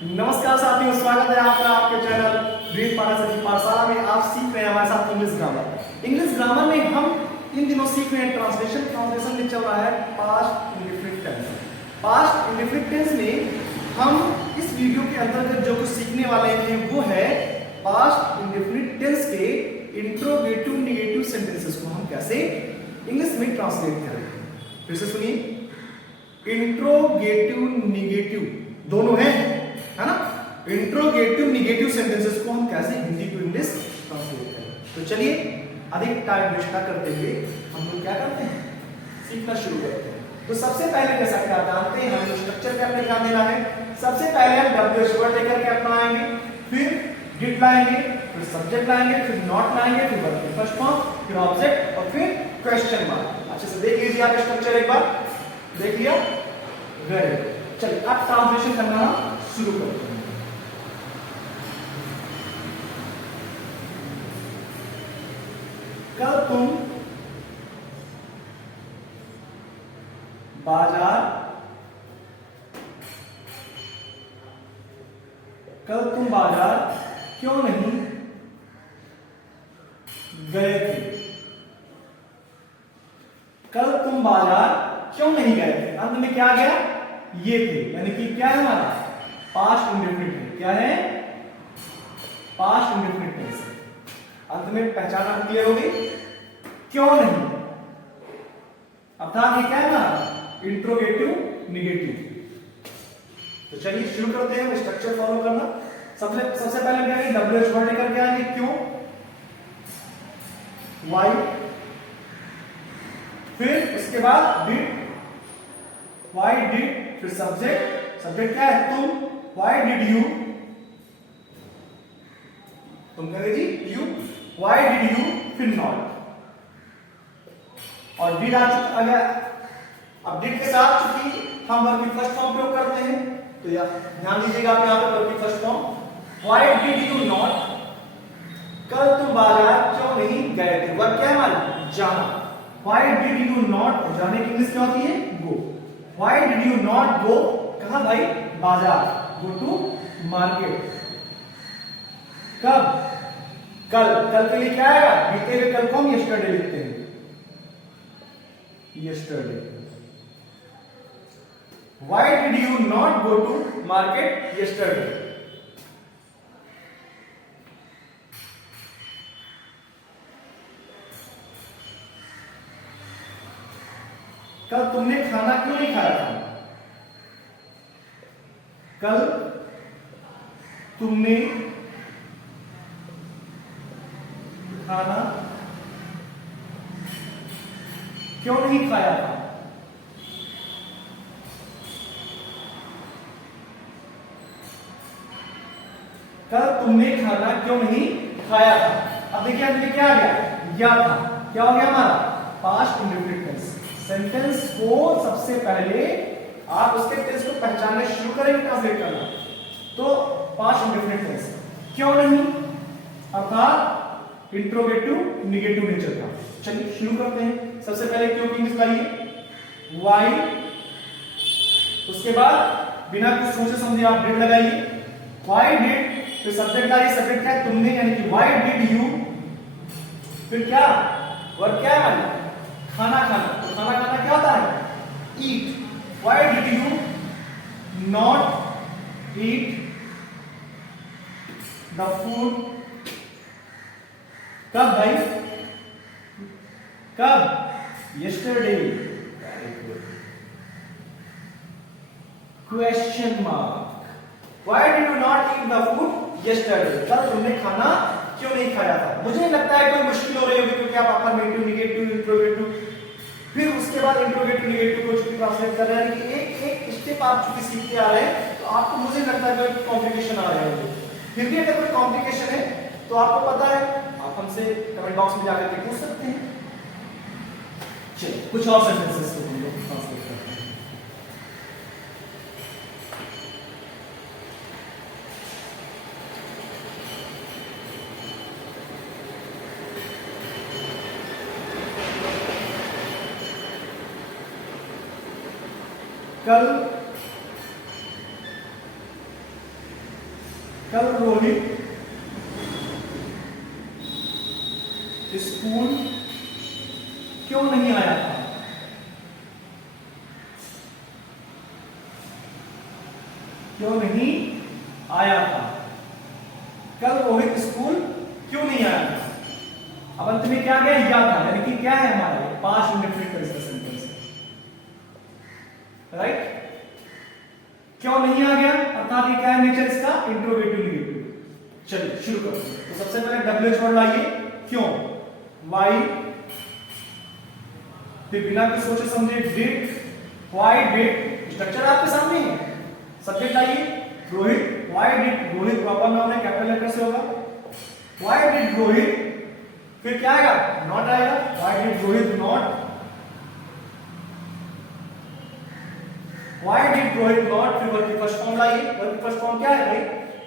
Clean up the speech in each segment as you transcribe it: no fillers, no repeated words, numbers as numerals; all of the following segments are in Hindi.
नमस्कार साथियों, स्वागत है आपका आपके चैनल ड्रीम पाठशाला में। आप सीख रहे हैं हमारे साथ इंग्लिश ग्रामर। इंग्लिश ग्रामर में हम इन दिनों सीख रहे हैं ट्रांसलेशन में चल रहा है past indefinite tense. Past indefinite tense में हम इस वीडियो के अंतर्गत जो कुछ सीखने वाले हैं वो है पास्ट इंडेफिनिट टेंस के इंट्रोगेटिव नेगेटिव सेंटेंसेस को हम कैसे इंग्लिश में ट्रांसलेट करें। फिर से सुनिए, इंट्रोगेटिव नेगेटिव दोनों हैं, है ना। इंट्रोगेटिव नेगेटिव सेंटेंसेस को हम कैसे हिंदी टू इंग्लिश ट्रांसलेट करें। तो चलिए अधिक टाइम वेस्ट ना करते हुए हम लोग क्या करते हैं, सीखना शुरू करते हैं। तो सबसे पहले जैसा कि आप जानते हैं हमें स्ट्रक्चर पे अपने ध्यान देना है। सबसे पहले हम डब्ल्यूएच वर्ड लेकर के अपना आएंगे, फिर डिड लाएंगे, फिर सब्जेक्ट लाएंगे, फिर नॉट लाएंगे, फिर वर्ब की फर्स्ट फॉर्म, फिर ऑब्जेक्ट और फिर क्वेश्चन मार्क। अच्छे से देख लीजिए आप स्ट्रक्चर एक बार, देख लिया, वेरी गुड। चलिए अब ट्रांसलेशन करना शुरू करते हैं। कल तुम बाजार क्यों नहीं गए थे? कल तुम बाजार क्यों नहीं गए थे? अंत में क्या गया? ये थे, यानी कि क्या है हमारा पास्ट इंडेफिनिट है। क्या है? Past indefinite tense. अंत में पहचाना क्लियर हो गई? क्यों नहीं, अर्थात ये क्या है हमारा इंट्रोगेटिव नेगेटिव। तो चलिए शुरू करते हैं, स्ट्रक्चर फॉलो करना। सबसे पहले क्या है, डब्ल्यूएच वर्ड लेकर के आएंगे, क्यों, वाई, फिर उसके बाद डिड, वाई डिड, फिर सब्जेक्ट क्या है, तुम, वाई डिड यू, तुम कहेंगे जी यू, वाई डिड यू, फिर नॉट, और डिड आ चुका। अब डिड के साथ चूंकि हम वर्ब की फर्स्ट फॉर्म प्रयोग करते हैं तो ध्यान दीजिएगा आप यहां पर वर्ब की first form, Y did you not, कल तुम बाजार क्यों नहीं गए थे। वर्ब क्या है हमारा? जाना। वाई डिड यू नॉट, जाने की इंग्लिश क्या होती है? Go. Why did you not go, कहां भाई? बाजार, गो टू मार्केट। कब? कल के लिए क्या आएगा? बीते हुए कल को हम यस्टरडे लिखते हैं, yesterday. Why did you not go to market yesterday? कल तुमने खाना क्यों नहीं खाया था? कल तुमने खाना क्यों नहीं खाया था? कल तुमने खाना क्यों नहीं खाया था? अब देखिए अंत में क्या आ गया? या था। क्या हो गया हमारा? Past indefinite tense. सेंटेंस को सबसे पहले आप उसके टेंस को पहचानना शुरू करेंगे, ट्रांसलेट करना। तो पास्ट इंडेफिनिट टेंस, क्यों नहीं, अर्थात इंट्रोगेटिव नेगेटिव नेचर का। चलिए शुरू करते हैं। सबसे पहले क्यों की इंग्लिश लाइए, वाई, उसके बाद बिना कुछ सोचे समझे आप डिड लगाइए, वाई डिड, फिर सब्जेक्ट लाइए, सब्जेक्ट क्या है? तुमने, यानी कि वाई डिड यू, फिर क्या वर्ब क्या है? खाना खाना। तो खाना खाना क्या होता है? Eat. Why did you not eat the food? कब भाई? कब? Yesterday. Very good. Question mark, why did you not eat the food yesterday? कल तुमने खाना क्यों नहीं खाया था? मुझे लगता है कोई मुश्किल हो रही होगी क्योंकि आप अफर्मेटिव, नेगेटिव, इंट्रोगेटिव, फिर उसके बाद इंट्रोगेटिव नेगेटिव को चूंकि ट्रांसलेट कर रहे हैं, कि एक स्टेप आप चूंकि सीखते आ रहे हैं तो आपको मुझे लगता है कोई कॉम्प्लिकेशन आ रहे होंगे। फिर भी अगर कोई कॉम्प्लिकेशन है तो आपको पता है, आप हमसे कमेंट बॉक्स में जाकर के पूछ सकते हैं। चलिए कुछ और सेंटेंसेस को हम लोग ट्रांसलेट करते हैं। कल कल रोहित स्कूल क्यों नहीं आया था? क्यों नहीं आया था? कल रोहित स्कूल क्यों नहीं आया था? अब अंत में क्या गया? या था, यानी कि क्या है हमारा पास्ट इंडेफिनिट टेंस का सेंटेंस है, राइट? क्यों नहीं आ गया अर्थात ये क्या है नेचर इसका? Interrogative negative. चलिए शुरू करते हैं। तो सबसे पहले डब्ल्यूएच वर्ड लाइए, क्यों, वाई, फिर बिना कुछ सोचे समझे डिड, व्हाई डिड, स्ट्रक्चर आपके सामने है। सब्जेक्ट लाइए Rohit, why did Rohit, proper noun है, कैपिटल लेटर से होगा। व्हाई डिड रोहित, फिर क्या आएगा? नॉट आएगा, why did Rohit not, why did Rohit not, फिर वर्ब की फर्स्ट फॉर्म लाइए। वर्ब की फर्स्ट फॉर्म क्या है भाई?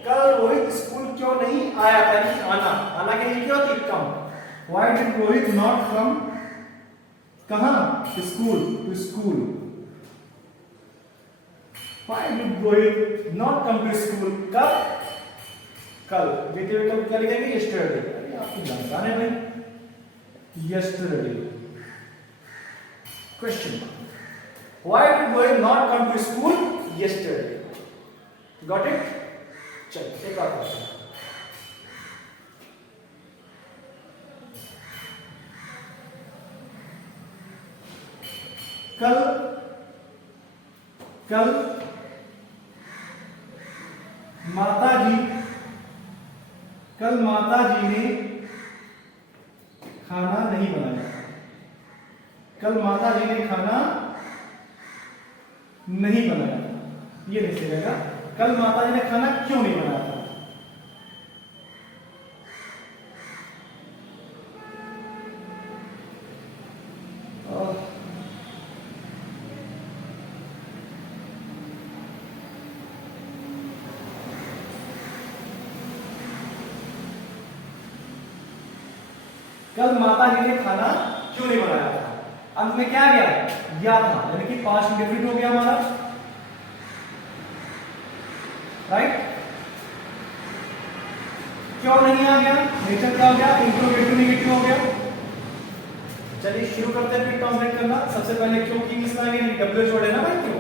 कल रोहित स्कूल क्यों नहीं आया था? यानी आना, आना के लिए क्या होती है? Come. Why did Rohit not come, कहां? School, to school. Why did Rohit not come to school, कब? कल। देखते हुए कब क्या लिखेंगे? यस्टरडे। अरे आपकी जानकार है भाई, yesterday. Question mark. Why did Rohit not come to school yesterday? Got it? चलिए एक और क्वेश्चन। कल माता जी ने खाना नहीं बनाया। कल माता जी ने खाना नहीं बनाया, ये नहीं चलेगा। कल माता जी ने खाना क्यों नहीं बनाया था? कल माता जी ने खाना क्यों नहीं बनाया था? अंत में क्या गया? या था, यानी कि पास्ट इंडेफिनिट हो गया हमारा, राइट? क्यों नहीं आ गया? नेचर क्या हो गया? इंट्रोगेटिव नेगेटिव हो गया। चलिए शुरू करते हैं फिर ट्रांसलेट करना। सबसे पहले क्यों की इंग्लिश लाएंगे, डब्ल्यू वर्ड है ना भाई क्यों,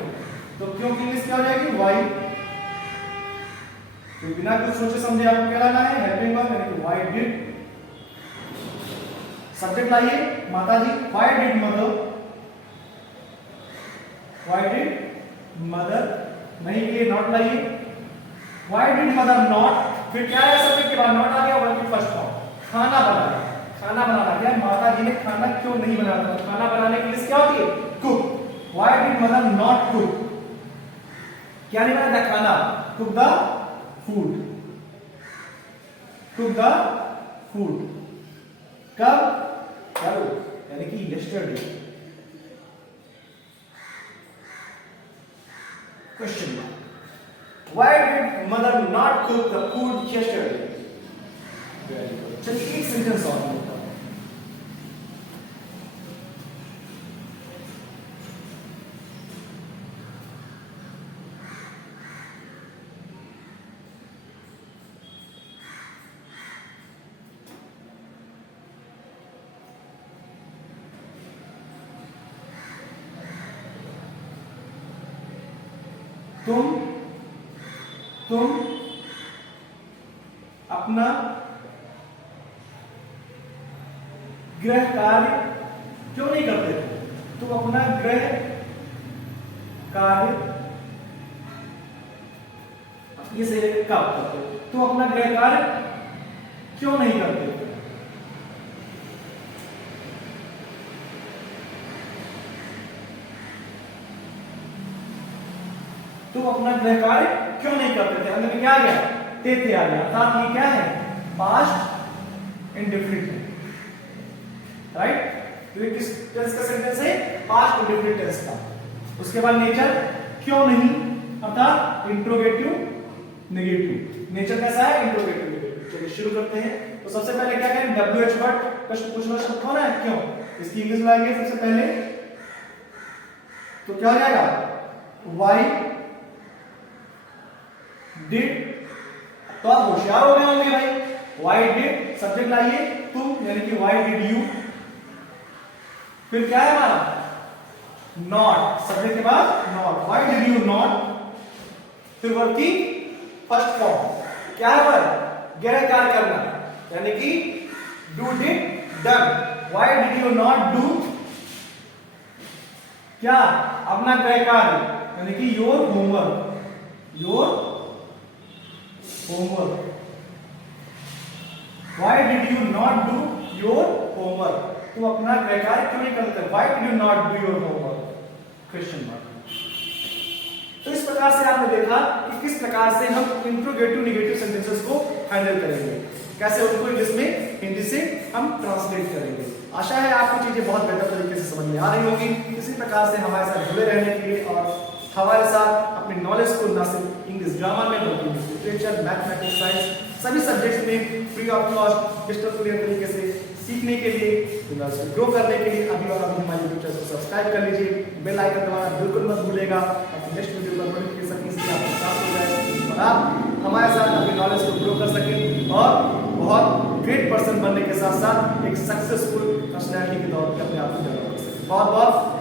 तो क्यों की इंग्लिश क्या हो जाएगी? वाई। तो बिना कुछ सोचे समझे आपको क्या लाना है? हेल्पिंग वर्ब, यानी कि वाई डिड। सब्जेक्ट लाइए माता जी, why did mother, why did mother नहीं लिए, नॉट लाइए। व्हाई डिड मदर नॉट, फिर क्या है सब्जेक्ट के बाद नॉट आ गया, वर्ब की फर्स्ट फॉर्म, खाना बनाना। खाना बनाना क्या? माता जी ने खाना क्यों नहीं बनाया था? खाना बनाने की लिस्ट क्या होती है? Cook. Why did mother not cook, क्या नहीं बनाया था? खाना। Cook the food, cook the food. कब? कल, यानी कि yesterday. Question mark. Why did mother not cook the food yesterday? Very good. चलिए एक सेंटेंस और लिखता हूं। तुम अपना गृह कार्य क्यों नहीं करते थे? तुम अपना गृह कार्य, ये से कब करते? तुम अपना गृह कार्य क्यों नहीं करते थे? तुम अपना गृह कार्य क्यों नहीं करते थे? अंदर में क्या आ गया? थे आ गया, अर्थात ये क्या है? पास्ट इंडेफिनिट है, राइट? तो ये किस टेंस का सेंटेंस है? पास्ट इंडेफिनिट टेंस का। उसके बाद नेचर क्यों नहीं, अर्थात इंट्रोगेटिव नेगेटिव। नेचर कैसा है? Interrogative negative. चलिए शुरू करते हैं। तो सबसे पहले क्या करें? डब्ल्यूएच वर्ड प्रश्न पूछना शब्द कौन है? क्यों। इसकी इंग्लिश लाएंगे सबसे पहले, तो क्या हो जाएगा? वाई डिड तो आप होशियार हो गए होंगे भाई। व्हाई डिड सब्जेक्ट लाइए तुम, यानी कि व्हाई डिड यू। फिर क्या है हमारा नॉट, सब्जेक्ट के बाद not, why did you not. फिर वर्ब की फर्स्ट फॉर्म क्या है वर्ब गैर कार्य करना, यानी कि do did done. Why did you not do क्या अपना गृह कार्य, यानी कि your homework, your homework. Why did you not do your homework, तुम अपना गृह कार्य क्यों नहीं करते। Why did you not do your homework, question mark. तो इस प्रकार से आपने देखा कि किस प्रकार से हम इंट्रोगेटिव निगेटिव सेंटेंसेस को हैंडल करेंगे, कैसे उनको इंग्लिश में हिंदी से हम ट्रांसलेट करेंगे। आशा है आपको चीजें बहुत बेहतर तरीके से समझ में आ रही होगी। इसी प्रकार से हमारे साथ जुड़े रहने के लिए और हमारे साथ अपनी नॉलेज को न सिर्फ इंग्लिश ग्रामर में बल्कि लिटरेचर, मैथमेटिक्स, साइंस सभी सब्जेक्ट्स में free of cost digital clear तरीके से सीखने के लिए, ग्रो करने के लिए अभी और अभी हमारे यूट्यूब चैनल को सब्सक्राइब कर लीजिए, बेल आइकन दबाना बिल्कुल मत भूलेगा ताकि नेक्स्ट वीडियो का नोटिफिकेशन इसलिए आपके साथ हो जाए और आप हमारे साथ अपनी नॉलेज को ग्रो कर सकें और बहुत ग्रेट पर्सन बनने के साथ साथ एक सक्सेसफुल पर्सनैलिटी के तौर पर अपने आप को डेवलप कर सकें। बहुत बहुत